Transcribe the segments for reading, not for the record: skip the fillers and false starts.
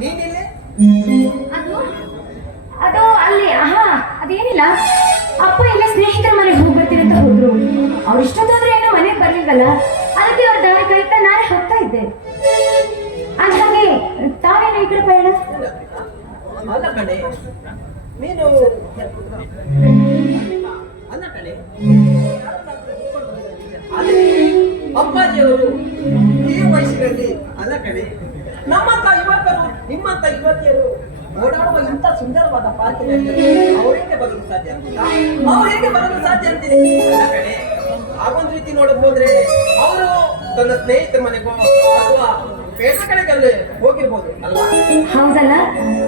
ನೀನಿಲ್ಲಿ ಅದು ಅದು ಅಲ್ಲಿ ಅದೇನಿಲ್ಲ, ಅಪ್ಪ ಎಲ್ಲ ಸ್ನೇಹಿತರ ಮನೆಗೆ ಹೋಗಿ ಬರ್ತೀನಿ ಅಂತ ಹೋದ್ರು. ಅವ್ರು ಇಷ್ಟೊತ್ತಾದ್ರೂ ಏನೋ ಮನೆಗೆ ಬರ್ಲಿಲ್ವಲ್ಲ, ಅದಕ್ಕೆ ಅವ್ರ ದಾರಿ ಕಾಯ್ತಾ ನಾನೇ ಹೋಗ್ತಾ ಇದ್ದೆ. ಅದ್ ಹಾಗೆ ತಾವೇನು ಈ ಕಡೆ ಪಯಣ? ಅಲ್ಲ ಕಣೆ, ನೀನು ಅಲ್ಲ ಕಣೆ, ಅಪ್ಪಾಜಿಯವರು ಈ ವಯಸ್ಸಿನಲ್ಲಿ ಅಲ್ಲ ಕಣೆ, ನಮ್ಮಂತ ಯುವಕರು ನಿಮ್ಮಂತ ಯುವತಿಯರು ಓಡಾಡುವ ಇಂಥ ಸುಂದರವಾದ ಪಾರ್ಕಿನಲ್ಲಿ ಅವರಿಗೆ ಬರಲು ಸಾಧ್ಯ ಅಂತಿಲ್ಲ. ಅವರಿಗೆ ಬರಲು ಸಾಧ್ಯ ಅಂತಿದೆ ಅಲ್ಲ ಕಣೆ. ಆಗೊಂದು ರೀತಿ ನೋಡಕ್ ಹೋದ್ರೆ ಅವರು ತನ್ನ ಸ್ನೇಹಿತರ ಮನೆಗೋ ಅಥವಾ ಪೇಟ ಕಡೆಗಲ್ಲೇ ಹೋಗಿರ್ಬೋದು ಅಲ್ವಾ? ಹೌದಲ್ಲ,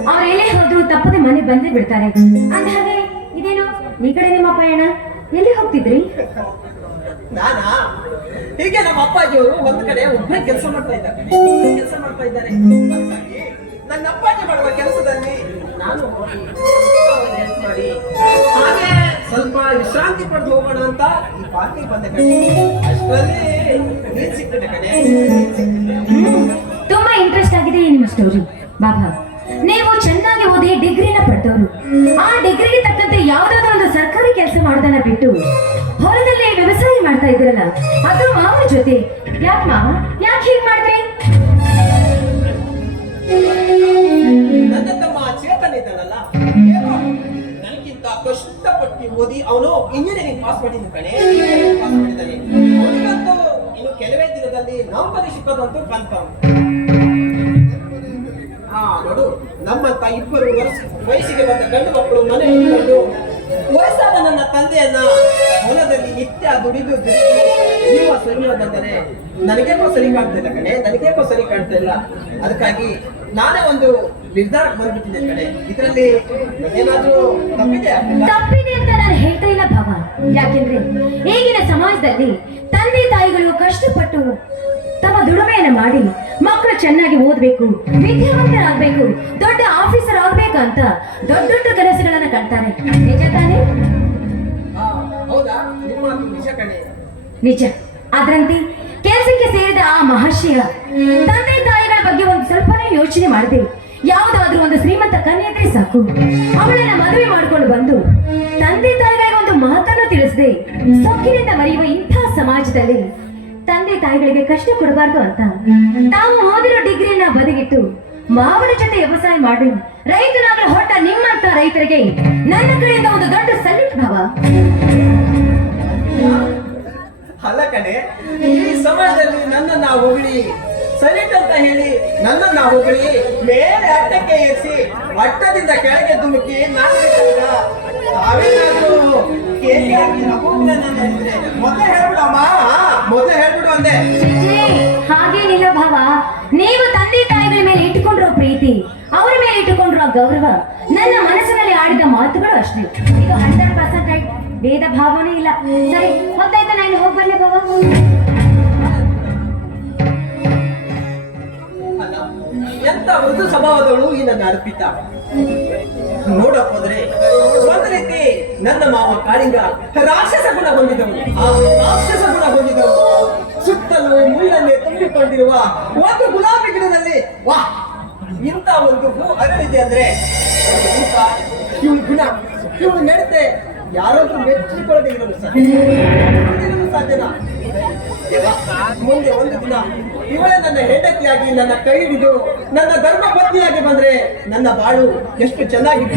ಅವ್ರು ಎಲ್ಲೇ ಹೋದ್ರು ತಪ್ಪದೆ ಮನೆ ಬಂದೇ ಬಿಡ್ತಾರೆ. ಅಂದ ಹಾಗೆ ಇದೇನು ಈ ಕಡೆ ನಿಮ್ಮ ಪಯಣ? ಎಲ್ಲಿ ಹೋಗ್ತಿದ್ರಿ? ನಾನಾ ಹೀಗೆ ನಮ್ಮ ಅಪ್ಪಾಜಿಯವರು ಒಂದು ಕಡೆ ಒಬ್ಬನೇ ಕೆಲಸ ಮಾಡ್ತಾ ಇದ್ದಾರೆ. ನನ್ನ ಅಪ್ಪಾಜಿ ಮಾಡುವ ಕೆಲಸದಲ್ಲಿ ನಾನು ಹೆಲ್ಪ್ ಮಾಡಿ ಹಾಗೆ ಸ್ವಲ್ಪ ವಿಶ್ರಾಂತಿ ಪಡೆದು ಹೋಗೋಣ ಅಂತ ಈ ಪಾರ್ಕಿಗೆ ಬಂದೆ ಕಣೆ. ಅಷ್ಟರಲ್ಲಿ ನೀನ್ ಸಿಕ್ಕಿದೆ ಕಣೆ. ತುಂಬಾ ಇಂಟ್ರೆಸ್ಟ್ ಆಗಿದೆ ನಿಮ್ಮ ಸ್ಟೋರಿ ಬಾಬಾ. ನೀವು ಚೆನ್ನಾಗಿ ಓದಿ ಡಿಗ್ರಿನ ಪಡೆದವರು, ಆ ಡಿಗ್ರಿಗೆ ತಕ್ಕಂತೆ ಯಾವ್ದಾದ್ರು ಒಂದು ಸರ್ಕಾರಿ ಕೆಲಸ ಮಾಡೋದನ್ನ ಬಿಟ್ಟು ಹೊಲದಲ್ಲಿ ವ್ಯವಸಾಯ ಮಾಡ್ತಾ ಇದ್ರಲ್ಲ, ಅದು ಮಾವನ ಜೊತೆ. ಯಾಕೆ ಮಾವ, ಯಾಕೆ ಹೀಗೆ ಮಾಡಿದ್ರಿ? ನನ್ನ ತಮ್ಮ ಚೇತನ್ ಇದ್ದಾನಲ್ಲ, ನನಗಿಂತ ಕಷ್ಟಪಟ್ಟು ಓದಿ ಅವನು ಇಂಜಿನಿಯರಿಂಗ್ ಪಾಸ್ ಮಾಡಿದ್ದಾನೆ ಕಣೆ. ಅವನಿಗಂತೂ ಇನ್ನು ಕೆಲವೇ ದಿನದಲ್ಲಿ ನೌಕರಿ ಸಿಕ್ಕೋದಂತೂ ಕನ್ಫರ್ಮ್. ನೋಡು, ನಮ್ಮಂತ 2 ವರ್ಷ ವಯಸ್ಸಿಗೆ ಬಂದ ಗಂಡು ಮಕ್ಕಳು ಮನೆ ಇಟ್ಕೊಂಡು ವಯಸ್ಸಾದ ನನ್ನ ತಂದೆಯನ್ನ ಹೊಲದಲ್ಲಿ ನಿತ್ಯ ದುಡಿದು ಜೀವ ಸರಿಯೋದಂದರೆ ನನಗೇಕೋ ಸರಿ ಕಾಣ್ತಾ ಇಲ್ಲ ಕಣೆ, ನನಗೇಕೋ ಸರಿ ಕಾಣ್ತಾ ಇಲ್ಲ. ಅದಕ್ಕಾಗಿ ನಾನೇ ಒಂದು ನಿರ್ಧಾರಕ್ಕೆ ಬಂದ್ಬಿಟ್ಟಿದ್ದೆ ಕಣೆ. ಇದರಲ್ಲಿ ಏನಾದ್ರೂ ತಪ್ಪಿದೆ ಅಂತ ನಾನು ಹೇಳ್ತಾ ಇಲ್ಲ ಭಾವ. ಯಾಕೆಂದ್ರೆ ಈಗಿನ ಸಮಾಜದಲ್ಲಿ ತಂದೆ ತಾಯಿಗಳು ಕಷ್ಟಪಟ್ಟು ತಮ್ಮ ದುಡಿಮೆಯನ್ನ ಮಾಡಿ ಮಕ್ಕಳು ಚೆನ್ನಾಗಿ ಓದ್ಬೇಕು, ವಿದ್ಯಾವಂತರಾಗಬೇಕು, ದೊಡ್ಡ ಆಫೀಸರ್ ಆಗ್ಬೇಕು ಅಂತ ದೊಡ್ಡ ದೊಡ್ಡ ಕನಸುಗಳನ್ನ ಕಾಣ್ತಾರೆ. ನಿಜ ತಾನೇ? ಹೌದಾ? ನಿಮ್ಮ ನಿಜ ಕಣೆ. ನಿಜ. ಅದರಂತೆ ಕೆಲಸಕ್ಕೆ ಸೇರಿದ ಆ ಮಹರ್ಷಿಯ ತಂದೆ ತಾಯಿಗಳ ಬಗ್ಗೆ ಒಂದು ಸ್ವಲ್ಪನೇ ಯೋಚನೆ ಮಾಡದೆ ಯಾವುದಾದ್ರೂ ಒಂದು ಶ್ರೀಮಂತ ಕನ್ಯೆ ಇದ್ರೆ ಸಾಕು, ಅವಳನ್ನ ಮದುವೆ ಮಾಡ್ಕೊಂಡು ಬಂದು ತಂದೆ ತಾಯಿಗಳಿಗೆ ಒಂದು ಮಾತನ್ನು ತಿಳಿಸದೆ ಸೊಕ್ಕಿನಿಂದ ಮರೆಯುವ ಇಂಥ ಸಮಾಜದಲ್ಲಿ ತಂದೆ ತಾಯಿಗಳಿಗೆ ಕಷ್ಟ ಕೊಡಬಾರ್ದು ಅಂತ ತಾವು ಓದಿರೋ ಡಿಗ್ರಿಯನ್ನ ಬದಿಗಿಟ್ಟು ಮಾವನ ಜೊತೆ ವ್ಯವಸಾಯ ಮಾಡಿ ರೈತನಾಗಲು ಹೊರಟ ನಿಮ್ಮಂತ ರೈತರಿಗೆ ನನ್ನ ಕಡೆಯಿಂದ ಒಂದು ದೊಡ್ಡ ಸಲ್ಯೂಟ್ ಭಾವ. ಅಲ್ಲ ಕಣೆ, ಈ ಸಮಾಜದಲ್ಲಿ ನನ್ನನ್ನ ಹೊಗಳಿ ಸಲ್ಯೂಟ್ ಅಂತ ಹೇಳಿ ನನ್ನನ್ನ ಹೊಗಳಿ ಮೇಲೆ ಅಟ್ಟಕ್ಕೆ ಏರಿಸಿ ಅಟ್ಟದಿಂದ ಕೆಳಗೆ ಧುಮುಕಿ ನಾವೇನಾದ್ರೂ ಕೇಳಿ ಹಾಕಿ ಮೊದಲೇ ಹೇಳ್ಬಿಡಮ್ಮ, ಮೊದಲೇ ಹೇಳ್ಬಿಡು ಅಂದೆ. ಹಾಗೇನಿಲ್ಲ ಭಾವ, ನೀವು ತಂದೆ ತಾಯಿಗಳ ಮೇಲೆ ಇಟ್ಟುಕೊಂಡಿರೋ ಪ್ರೀತಿ, ಅವರ ಮೇಲೆ ಇಟ್ಟುಕೊಂಡಿರೋ ಗೌರವ, ನನ್ನ ಮನಸ್ಸಿನಲ್ಲಿ ಆಡಿದ ಮಾತುಗಳು ಅಷ್ಟೇ. ಇದು 100% ರೈಟ್, ಭೇದ ಭಾವನೆ ಇಲ್ಲ. ಸರಿ, ಹೊತ್ತಾಯ್ತಾ, ನಾನು ಹೋಗಿ ಬರ್ಲಿ ಭಾವ. ಎಂತ ಮೃದು ಸ್ವಭಾವದವಳು ಈ ನನ್ನ ಅರ್ಪಿತ. ನೋಡಕ್ ಹೋದ್ರೆ ಒಂದು ರೀತಿ ನನ್ನ ಮಾವ ಕಾಳಿಂಗ ರಾಕ್ಷಸ ಗುಣ ಹೊಂದಿದವನು. ಆ ರಾಕ್ಷಸ ಗುಣ ಹೊಂದಿದವನು ಸುತ್ತಲೂ ಮುಳ್ಳನ್ನೇ ತುಂಬಿಕೊಂಡಿರುವ ಒಂದು ಗುಲಾಬಿ ಗಿಡದಲ್ಲಿ ವಾಹ್ ಇಂಥ ಒಂದು ಹೂ ಅರಳಿದೆ ಅಂದ್ರೆ ಇವಳು ಗುಣ, ಇವಳು ನಡತೆ ಯಾರಾದ್ರೂ ಮೆಚ್ಚಿಕೊಳ್ಳದೆ ಇರಲು ಸಾಧ್ಯನಾ? ಮುಂದೆ ಒಂದು ದಿನ ಇವಳೇ ನನ್ನ ಹೆಂಡತಿಯಾಗಿ ನನ್ನ ಕೈ ಹಿಡಿದು ನನ್ನ ಧರ್ಮ ಪತ್ನಿಯಾಗಿ ಬಂದ್ರೆ ನನ್ನ ಬಾಳು ಎಷ್ಟು ಚೆನ್ನಾಗಿದೆ.